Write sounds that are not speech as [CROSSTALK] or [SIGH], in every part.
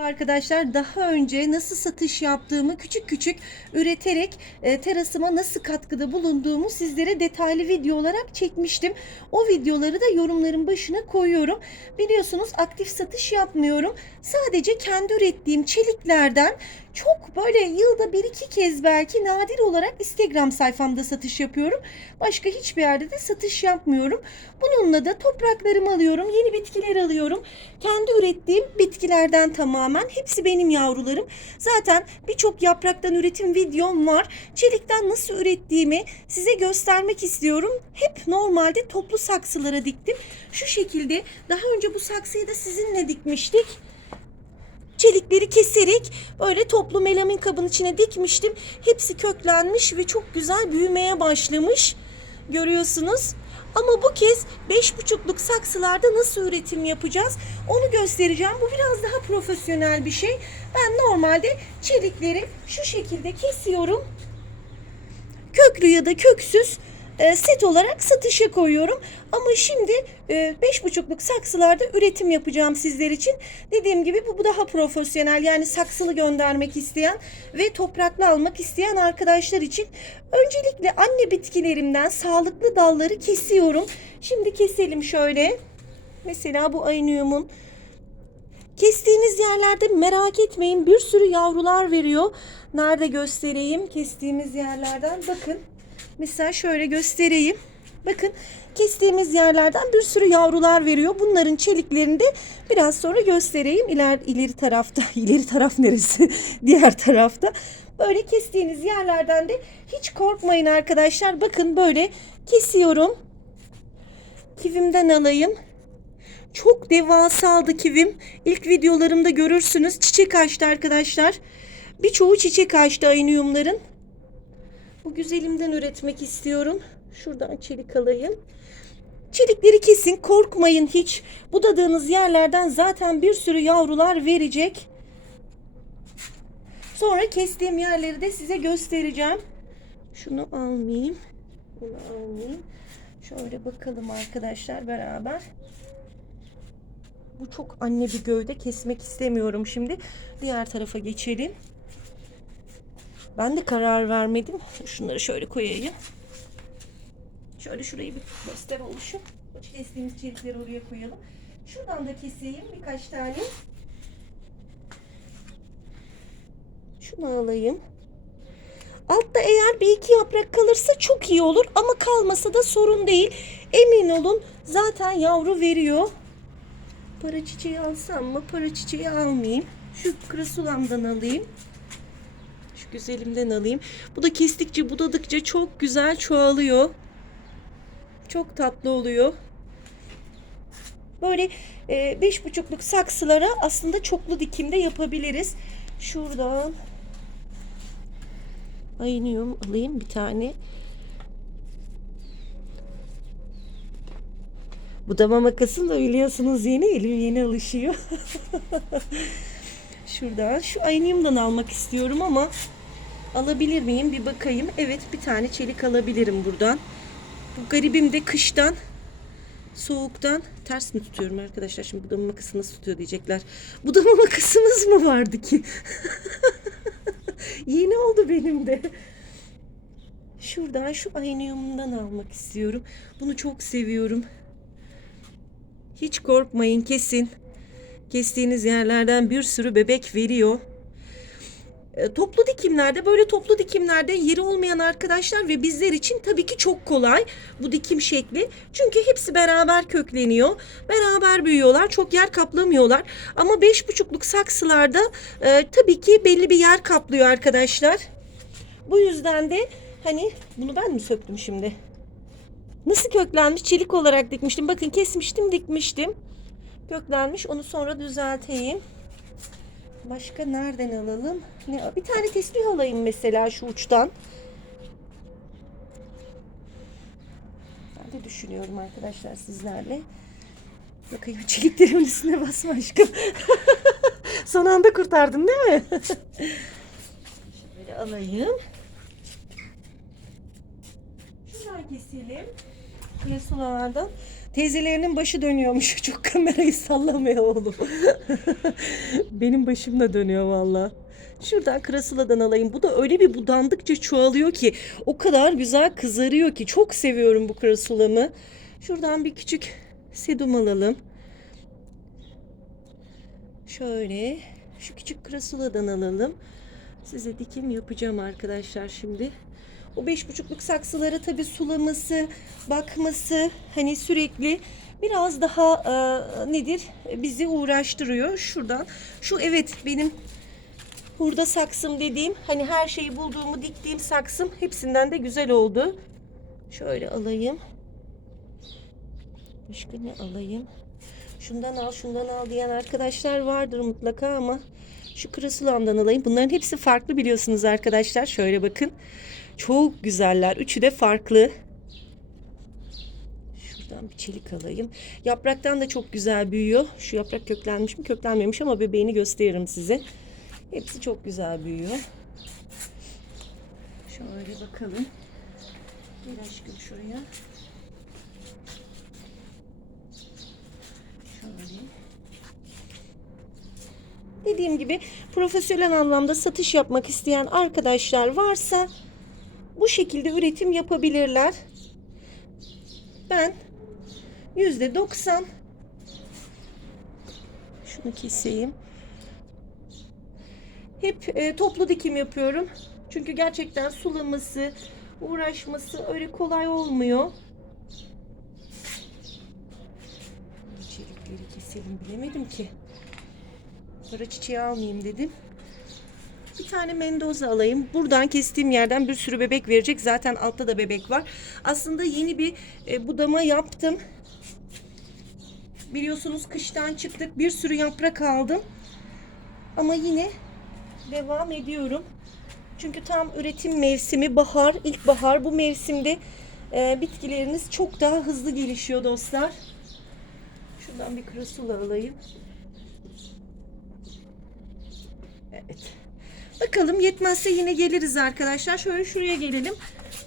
Arkadaşlar daha önce nasıl satış yaptığımı küçük küçük üreterek e, terasıma nasıl katkıda bulunduğumu sizlere detaylı video olarak çekmiştim. O videoları da yorumların başına koyuyorum. Biliyorsunuz aktif satış yapmıyorum. Sadece kendi ürettiğim çeliklerden çok böyle yılda bir iki kez belki nadir olarak Instagram sayfamda satış yapıyorum. Başka hiçbir yerde de satış yapmıyorum. Bununla da topraklarımı alıyorum, yeni bitkiler alıyorum. Kendi ürettiğim bitkilerden tamamen hepsi benim yavrularım. Zaten birçok yapraktan üretim videom var. Çelikten nasıl ürettiğimi size göstermek istiyorum. Hep normalde toplu saksılara diktim. Şu şekilde daha önce bu saksıyı da sizinle dikmiştik çelikleri keserek böyle toplu melamin kabın içine dikmiştim. Hepsi köklenmiş ve çok güzel büyümeye başlamış. Görüyorsunuz. Ama bu kez 5,5'luk saksılarda nasıl üretim yapacağız onu göstereceğim. Bu biraz daha profesyonel bir şey. Ben normalde çelikleri şu şekilde kesiyorum. Köklü ya da köksüz e, set olarak satışa koyuyorum. Ama şimdi e, beş buçukluk saksılarda üretim yapacağım sizler için. Dediğim gibi bu, bu daha profesyonel yani saksılı göndermek isteyen ve topraklı almak isteyen arkadaşlar için. Öncelikle anne bitkilerimden sağlıklı dalları kesiyorum. Şimdi keselim şöyle. Mesela bu ayniumun Kestiğiniz yerlerde merak etmeyin bir sürü yavrular veriyor. Nerede göstereyim kestiğimiz yerlerden bakın. Mesela şöyle göstereyim. Bakın kestiğimiz yerlerden bir sürü yavrular veriyor. Bunların çeliklerini de biraz sonra göstereyim. İler, ileri tarafta. [LAUGHS] ileri taraf neresi? [LAUGHS] Diğer tarafta. Böyle kestiğiniz yerlerden de hiç korkmayın arkadaşlar. Bakın böyle kesiyorum. Kivimden alayım. Çok devasaldı kivim. İlk videolarımda görürsünüz. Çiçek açtı arkadaşlar. Birçoğu çiçek açtı aynıyumların. Bu güzelimden üretmek istiyorum. Şuradan çelik alayım. Çelikleri kesin korkmayın hiç. Budadığınız yerlerden zaten bir sürü yavrular verecek. Sonra kestiğim yerleri de size göstereceğim. Şunu almayayım. Bunu almayayım. Şöyle bakalım arkadaşlar beraber. Bu çok anne bir gövde kesmek istemiyorum şimdi. Diğer tarafa geçelim. Ben de karar vermedim. Şunları şöyle koyayım. Şöyle şurayı bir göster oluşum. Kestiğimiz çelikleri oraya koyalım. Şuradan da keseyim birkaç tane. Şunu alayım. Altta eğer bir iki yaprak kalırsa çok iyi olur ama kalmasa da sorun değil. Emin olun zaten yavru veriyor. Para çiçeği alsam mı? Para çiçeği almayayım. Şu krasulamdan alayım. Güzelimden alayım. Bu da kestikçe budadıkça çok güzel çoğalıyor. Çok tatlı oluyor. Böyle e, beş buçukluk saksılara aslında çoklu dikimde yapabiliriz. Şuradan ayınıyorum alayım bir tane. Budama makasım da biliyorsunuz yeni elim yeni alışıyor. [LAUGHS] Şuradan şu aynıyımdan almak istiyorum ama alabilir miyim bir bakayım. Evet bir tane çelik alabilirim buradan. Bu garibim de kıştan soğuktan ters mi tutuyorum arkadaşlar? Şimdi budama makası nasıl tutuyor diyecekler. Budama [LAUGHS] makasımız mı vardı ki? [LAUGHS] Yeni oldu benim de. Şuradan şu aynıyumdan almak istiyorum. Bunu çok seviyorum. Hiç korkmayın kesin. Kestiğiniz yerlerden bir sürü bebek veriyor. E, toplu dikimlerde böyle toplu dikimlerde yeri olmayan arkadaşlar ve bizler için tabii ki çok kolay bu dikim şekli. Çünkü hepsi beraber kökleniyor. Beraber büyüyorlar. Çok yer kaplamıyorlar. Ama beş buçukluk saksılarda e, tabii ki belli bir yer kaplıyor arkadaşlar. Bu yüzden de hani bunu ben mi söktüm şimdi? Nasıl köklenmiş çelik olarak dikmiştim. Bakın kesmiştim dikmiştim. Köklenmiş onu sonra düzelteyim. Başka nereden alalım? Ne, bir tane tesbih alayım mesela şu uçtan. Ben de düşünüyorum arkadaşlar sizlerle. Bakayım [LAUGHS] çeliklerimin üstüne basma aşkım. [LAUGHS] Son anda kurtardın değil mi? [LAUGHS] Şöyle alayım. Şuradan keselim. Resulalardan. Teyzelerinin başı dönüyormuş. [LAUGHS] Çok kamerayı sallamıyor oğlum. [LAUGHS] Benim başım da dönüyor valla. Şuradan krasuladan alayım. Bu da öyle bir budandıkça çoğalıyor ki o kadar güzel kızarıyor ki çok seviyorum bu krasulamı. Şuradan bir küçük sedum alalım. Şöyle şu küçük krasuladan alalım. Size dikim yapacağım arkadaşlar şimdi. O beş buçukluk saksılara tabii sulaması, bakması hani sürekli biraz daha e, nedir bizi uğraştırıyor. Şuradan şu evet benim hurda saksım dediğim hani her şeyi bulduğumu diktiğim saksım hepsinden de güzel oldu. Şöyle alayım. Başka ne alayım? Şundan al, şundan al diyen arkadaşlar vardır mutlaka ama şu kırasulamdan alayım. Bunların hepsi farklı biliyorsunuz arkadaşlar. Şöyle bakın. Çok güzeller. Üçü de farklı. Şuradan bir çelik alayım. Yapraktan da çok güzel büyüyor. Şu yaprak köklenmiş mi? Köklenmemiş ama bebeğini gösteririm size. Hepsi çok güzel büyüyor. Şöyle bakalım. Gel aşkım şuraya. Şöyle. Dediğim gibi profesyonel anlamda satış yapmak isteyen arkadaşlar varsa bu şekilde üretim yapabilirler. Ben yüzde doksan şunu keseyim. Hep e, toplu dikim yapıyorum. Çünkü gerçekten sulaması, uğraşması öyle kolay olmuyor. Çelikleri keselim bilemedim ki. Para çiçeği almayayım dedim. Bir tane mendoza alayım. Buradan kestiğim yerden bir sürü bebek verecek. Zaten altta da bebek var. Aslında yeni bir e, budama yaptım. Biliyorsunuz kıştan çıktık. Bir sürü yaprak aldım. Ama yine devam ediyorum. Çünkü tam üretim mevsimi bahar, ilkbahar. Bu mevsimde e, bitkileriniz çok daha hızlı gelişiyor dostlar. Şuradan bir krasula alayım. Evet. Bakalım yetmezse yine geliriz arkadaşlar. Şöyle şuraya gelelim.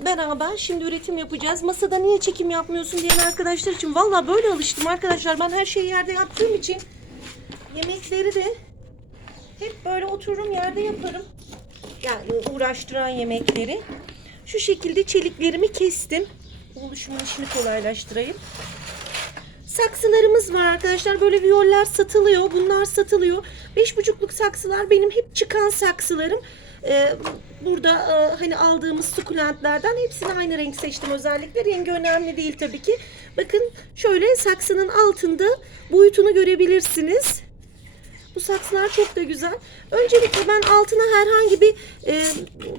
Beraber şimdi üretim yapacağız. Masada niye çekim yapmıyorsun diyen arkadaşlar için. Valla böyle alıştım arkadaşlar. Ben her şeyi yerde yaptığım için yemekleri de hep böyle otururum yerde yaparım. Yani uğraştıran yemekleri. Şu şekilde çeliklerimi kestim. Oluşumun işini kolaylaştırayım. Saksılarımız var arkadaşlar. Böyle viyoller satılıyor. Bunlar satılıyor. Beş buçukluk saksılar benim hep çıkan saksılarım. Ee, burada e, hani aldığımız sukulentlerden hepsini aynı renk seçtim özellikle. Rengi önemli değil tabii ki. Bakın şöyle saksının altında boyutunu görebilirsiniz. Bu saksılar çok da güzel. Öncelikle ben altına herhangi bir e,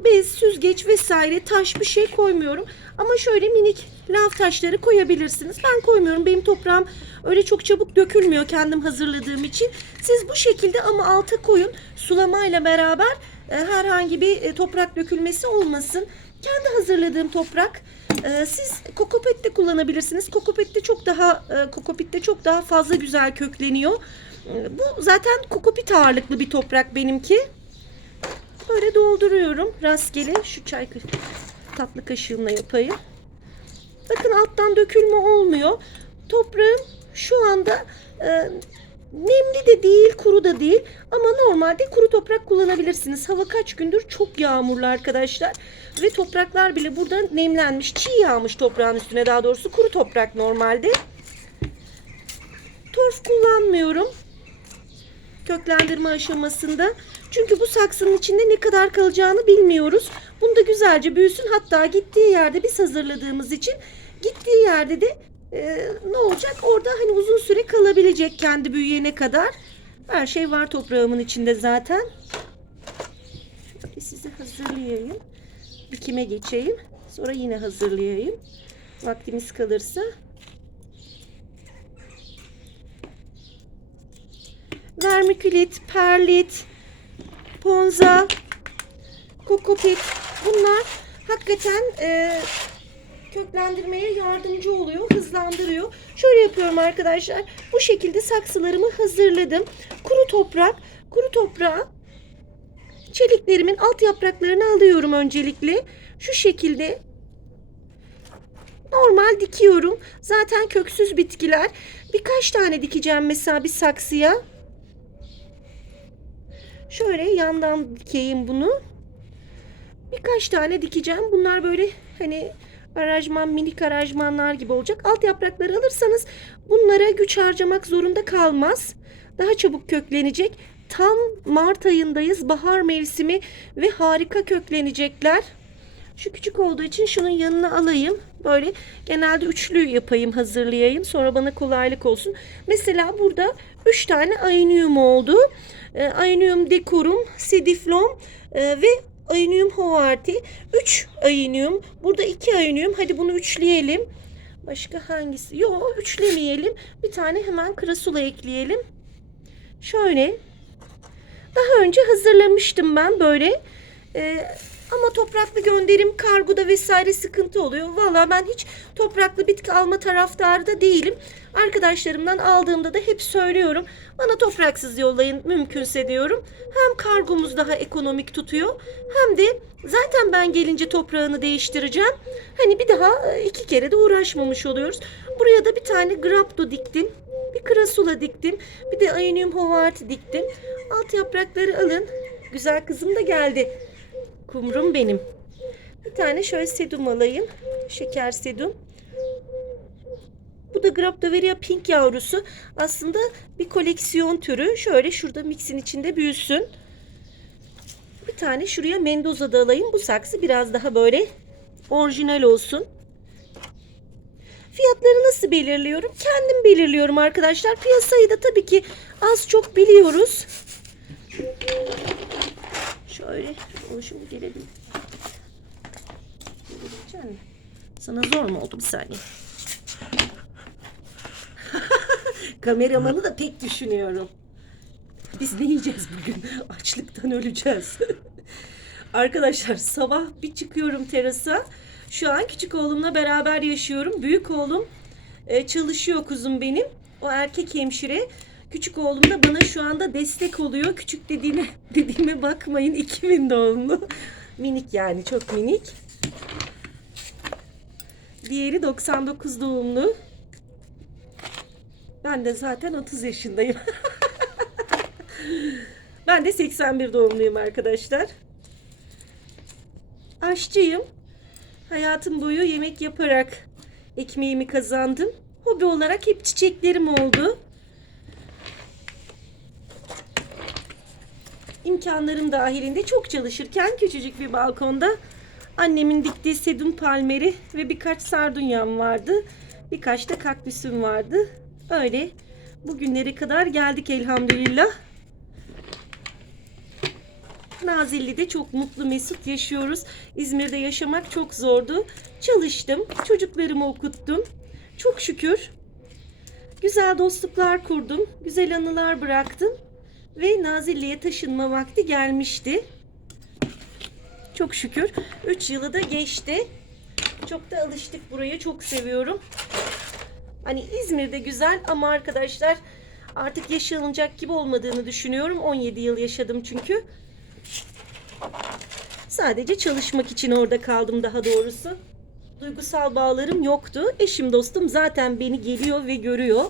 bez, süzgeç vesaire taş bir şey koymuyorum. Ama şöyle minik lav taşları koyabilirsiniz. Ben koymuyorum. Benim toprağım öyle çok çabuk dökülmüyor kendim hazırladığım için. Siz bu şekilde ama alta koyun. Sulamayla beraber e, herhangi bir e, toprak dökülmesi olmasın. Kendi hazırladığım toprak. E, siz kokopet de kullanabilirsiniz. Kokopette çok daha e, kokopitte çok daha fazla güzel kökleniyor. E, Bu zaten kokopit ağırlıklı bir toprak benimki. Böyle dolduruyorum rastgele. Şu çay tatlı kaşığımla yapayım. Bakın alttan dökülme olmuyor. Toprağım şu anda e, nemli de değil, kuru da değil. Ama normalde kuru toprak kullanabilirsiniz. Hava kaç gündür çok yağmurlu arkadaşlar. Ve topraklar bile burada nemlenmiş. Çiğ yağmış toprağın üstüne daha doğrusu. Kuru toprak normalde. Torf kullanmıyorum köklendirme aşamasında. Çünkü bu saksının içinde ne kadar kalacağını bilmiyoruz. Bunu da güzelce büyüsün. Hatta gittiği yerde biz hazırladığımız için gittiği yerde de e, ne olacak? Orada hani uzun süre kalabilecek kendi büyüyene kadar. Her şey var toprağımın içinde zaten. Şöyle size hazırlayayım. Dikime geçeyim. Sonra yine hazırlayayım. Vaktimiz kalırsa. Vermikülit, perlit, ponza, kokopit bunlar hakikaten e, köklendirmeye yardımcı oluyor, hızlandırıyor. Şöyle yapıyorum arkadaşlar. Bu şekilde saksılarımı hazırladım. Kuru toprak, kuru toprağa çeliklerimin alt yapraklarını alıyorum öncelikle. Şu şekilde normal dikiyorum. Zaten köksüz bitkiler. Birkaç tane dikeceğim mesela bir saksıya. Şöyle yandan dikeyim bunu. Birkaç tane dikeceğim. Bunlar böyle hani arajman, minik arajmanlar gibi olacak. Alt yaprakları alırsanız bunlara güç harcamak zorunda kalmaz. Daha çabuk köklenecek. Tam Mart ayındayız. Bahar mevsimi ve harika köklenecekler. Şu küçük olduğu için şunun yanına alayım. Böyle genelde üçlü yapayım, hazırlayayım. Sonra bana kolaylık olsun. Mesela burada 3 tane aynium oldu. E, aynium decorum, sediflom e, ve aynium hovarti. 3 aynium. Burada 2 aynium. Hadi bunu üçleyelim. Başka hangisi? Yok üçlemeyelim. Bir tane hemen krasula ekleyelim. Şöyle. Daha önce hazırlamıştım ben böyle. Ee, ama topraklı gönderim kargoda vesaire sıkıntı oluyor. Valla ben hiç topraklı bitki alma taraftarı da değilim. Arkadaşlarımdan aldığımda da hep söylüyorum. Bana topraksız yollayın mümkünse diyorum. Hem kargomuz daha ekonomik tutuyor. Hem de zaten ben gelince toprağını değiştireceğim. Hani bir daha e, iki kere de uğraşmamış oluyoruz. Buraya da bir tane grapto diktim. Bir krasula diktim. Bir de ayonium hovarti diktim. Alt yaprakları alın. Güzel kızım da geldi. Kumrum benim. Bir tane şöyle sedum alayım. Şeker sedum. Bu da Graptoveria pink yavrusu. Aslında bir koleksiyon türü. Şöyle şurada mixin içinde büyüsün. Bir tane şuraya Mendoza da alayım. Bu saksı biraz daha böyle orijinal olsun. Fiyatları nasıl belirliyorum? Kendim belirliyorum arkadaşlar. Piyasayı da tabii ki az çok biliyoruz. Şöyle oluşumu gelelim. Gelebilecek misin? Sana zor mu oldu bir saniye? [LAUGHS] Kameramanı da pek düşünüyorum. Biz ne yiyeceğiz bugün? Açlıktan öleceğiz. [LAUGHS] Arkadaşlar sabah bir çıkıyorum terasa. Şu an küçük oğlumla beraber yaşıyorum. Büyük oğlum e, çalışıyor kuzum benim. O erkek hemşire. Küçük oğlum da bana şu anda destek oluyor. Küçük dediğine [LAUGHS] dediğime bakmayın. 2000 doğumlu. Minik yani çok minik. Diğeri 99 doğumlu. Ben de zaten 30 yaşındayım. [LAUGHS] ben de 81 doğumluyum arkadaşlar. Aşçıyım. Hayatım boyu yemek yaparak ekmeğimi kazandım. Hobi olarak hep çiçeklerim oldu. İmkanlarım dahilinde çok çalışırken küçücük bir balkonda annemin diktiği sedum palmeri ve birkaç sardunyam vardı. Birkaç da kaktüsüm vardı. Öyle bugünlere kadar geldik elhamdülillah. Nazilli'de çok mutlu mesut yaşıyoruz. İzmir'de yaşamak çok zordu. Çalıştım, çocuklarımı okuttum. Çok şükür güzel dostluklar kurdum, güzel anılar bıraktım ve Nazilli'ye taşınma vakti gelmişti. Çok şükür 3 yılı da geçti. Çok da alıştık buraya, çok seviyorum. Hani İzmir'de güzel ama arkadaşlar artık yaşanılacak gibi olmadığını düşünüyorum. 17 yıl yaşadım çünkü. Sadece çalışmak için orada kaldım daha doğrusu. Duygusal bağlarım yoktu. Eşim dostum zaten beni geliyor ve görüyor.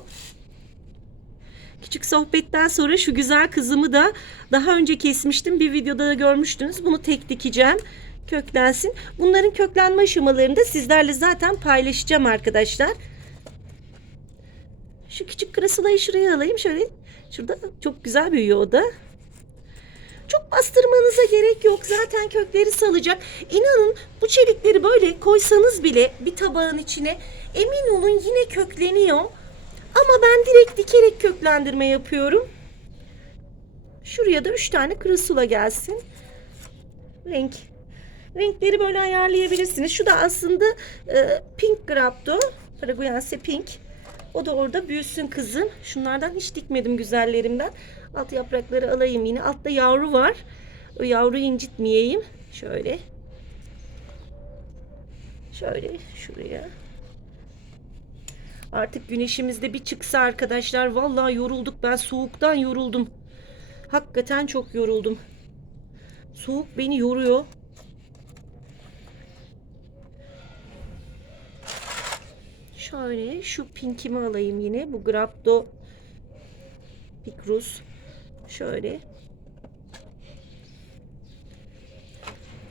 Küçük sohbetten sonra şu güzel kızımı da daha önce kesmiştim. Bir videoda da görmüştünüz. Bunu tek dikeceğim. Köklensin. Bunların köklenme aşamalarını da sizlerle zaten paylaşacağım arkadaşlar. Şu küçük krasulayı şuraya alayım. Şöyle şurada çok güzel büyüyor o da. Çok bastırmanıza gerek yok. Zaten kökleri salacak. İnanın bu çelikleri böyle koysanız bile bir tabağın içine emin olun yine kökleniyor. Ama ben direkt dikerek köklendirme yapıyorum. Şuraya da 3 tane krasula gelsin. Renk. Renkleri böyle ayarlayabilirsiniz. Şu da aslında e, pink grapto. Paraguayense pink. O da orada büyüsün kızım. Şunlardan hiç dikmedim güzellerimden. Alt yaprakları alayım yine. Altta yavru var. O yavruyu incitmeyeyim. Şöyle. Şöyle şuraya. Artık güneşimiz de bir çıksa arkadaşlar. Vallahi yorulduk. Ben soğuktan yoruldum. Hakikaten çok yoruldum. Soğuk beni yoruyor. Şöyle şu pinkimi alayım yine. Bu Grapdo Picrus. Şöyle.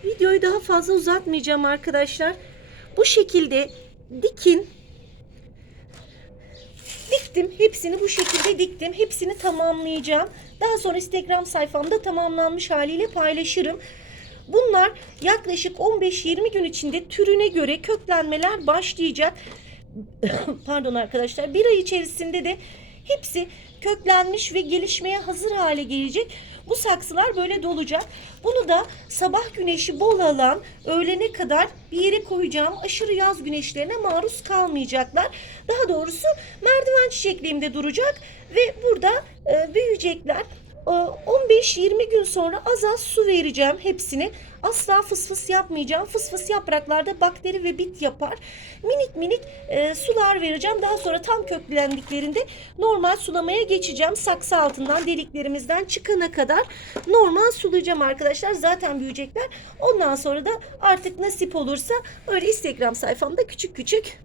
Videoyu daha fazla uzatmayacağım arkadaşlar. Bu şekilde dikin. Diktim. Hepsini bu şekilde diktim. Hepsini tamamlayacağım. Daha sonra Instagram sayfamda tamamlanmış haliyle paylaşırım. Bunlar yaklaşık 15-20 gün içinde türüne göre köklenmeler başlayacak. [COUGHS] Pardon arkadaşlar. Bir ay içerisinde de hepsi köklenmiş ve gelişmeye hazır hale gelecek. Bu saksılar böyle dolacak. Bunu da sabah güneşi bol alan öğlene kadar bir yere koyacağım. Aşırı yaz güneşlerine maruz kalmayacaklar. Daha doğrusu merdiven çiçekliğimde duracak ve burada e, büyüyecekler. E, 15-20 gün sonra az az su vereceğim hepsini. Asla fıs fıs yapmayacağım. Fıs fıs yapraklarda bakteri ve bit yapar. Minik minik e, sular vereceğim. Daha sonra tam köklendiklerinde normal sulamaya geçeceğim. Saksı altından deliklerimizden çıkana kadar normal sulayacağım arkadaşlar. Zaten büyüyecekler. Ondan sonra da artık nasip olursa öyle Instagram sayfamda küçük küçük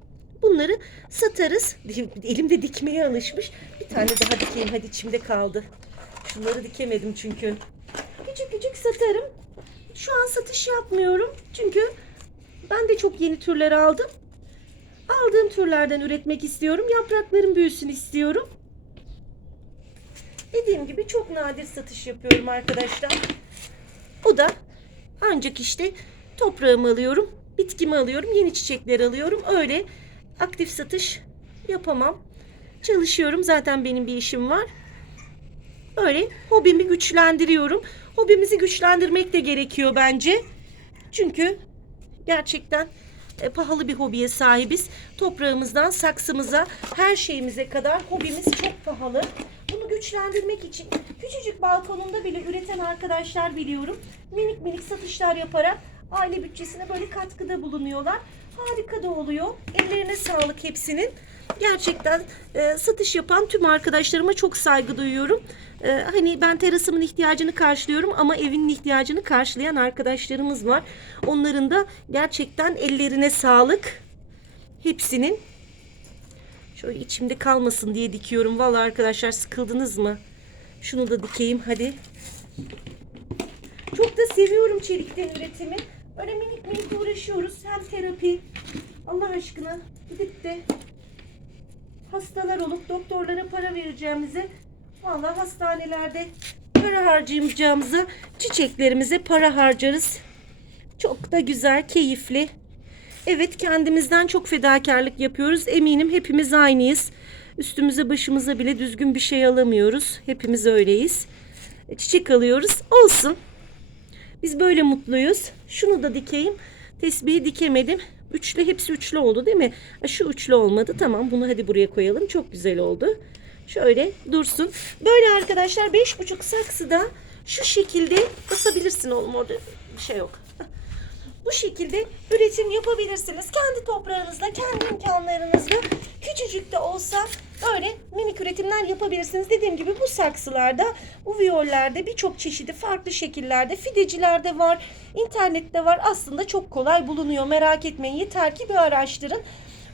bunları satarız. Elimde dikmeye alışmış. Bir tane daha dikeyim hadi içimde kaldı. Şunları dikemedim çünkü. Küçük küçük satarım. Şu an satış yapmıyorum. Çünkü ben de çok yeni türler aldım. Aldığım türlerden üretmek istiyorum. Yapraklarım büyüsün istiyorum. Dediğim gibi çok nadir satış yapıyorum arkadaşlar. O da ancak işte toprağımı alıyorum, bitkimi alıyorum, yeni çiçekler alıyorum. Öyle aktif satış yapamam. Çalışıyorum. Zaten benim bir işim var. Öyle hobimi güçlendiriyorum. Hobimizi güçlendirmek de gerekiyor bence. Çünkü gerçekten e, pahalı bir hobiye sahibiz. Toprağımızdan saksımıza, her şeyimize kadar hobimiz çok pahalı. Bunu güçlendirmek için küçücük balkonunda bile üreten arkadaşlar biliyorum. Minik minik satışlar yaparak aile bütçesine böyle katkıda bulunuyorlar. Harika da oluyor. Ellerine sağlık hepsinin. Gerçekten e, satış yapan tüm arkadaşlarıma çok saygı duyuyorum. E, hani ben terasımın ihtiyacını karşılıyorum ama evinin ihtiyacını karşılayan arkadaşlarımız var. Onların da gerçekten ellerine sağlık. Hepsinin. Şöyle içimde kalmasın diye dikiyorum. Vallahi arkadaşlar sıkıldınız mı? Şunu da dikeyim hadi. Çok da seviyorum çelikten üretimi. Böyle minik minik uğraşıyoruz. Hem terapi. Allah aşkına gidip de hastalar olup doktorlara para vereceğimize vallahi hastanelerde para harcayacağımıza çiçeklerimize para harcarız. Çok da güzel, keyifli. Evet kendimizden çok fedakarlık yapıyoruz. Eminim hepimiz aynıyız. Üstümüze başımıza bile düzgün bir şey alamıyoruz. Hepimiz öyleyiz. E, Çiçek alıyoruz. Olsun. Biz böyle mutluyuz. Şunu da dikeyim. Tesbihi dikemedim. Üçlü hepsi üçlü oldu değil mi? Şu üçlü olmadı. Tamam bunu hadi buraya koyalım. Çok güzel oldu. Şöyle dursun. Böyle arkadaşlar beş buçuk saksıda şu şekilde basabilirsin oğlum orada bir şey yok. [LAUGHS] Bu şekilde üretim yapabilirsiniz. Kendi toprağınızla, kendi imkanlarınızla küçücük de olsa böyle minik üretimler yapabilirsiniz. Dediğim gibi bu saksılarda, bu viyollerde birçok çeşidi farklı şekillerde, fidecilerde var, internette var. Aslında çok kolay bulunuyor. Merak etmeyin. Yeter ki bir araştırın.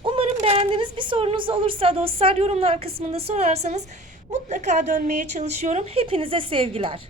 Umarım beğendiniz. Bir sorunuz olursa dostlar yorumlar kısmında sorarsanız mutlaka dönmeye çalışıyorum. Hepinize sevgiler.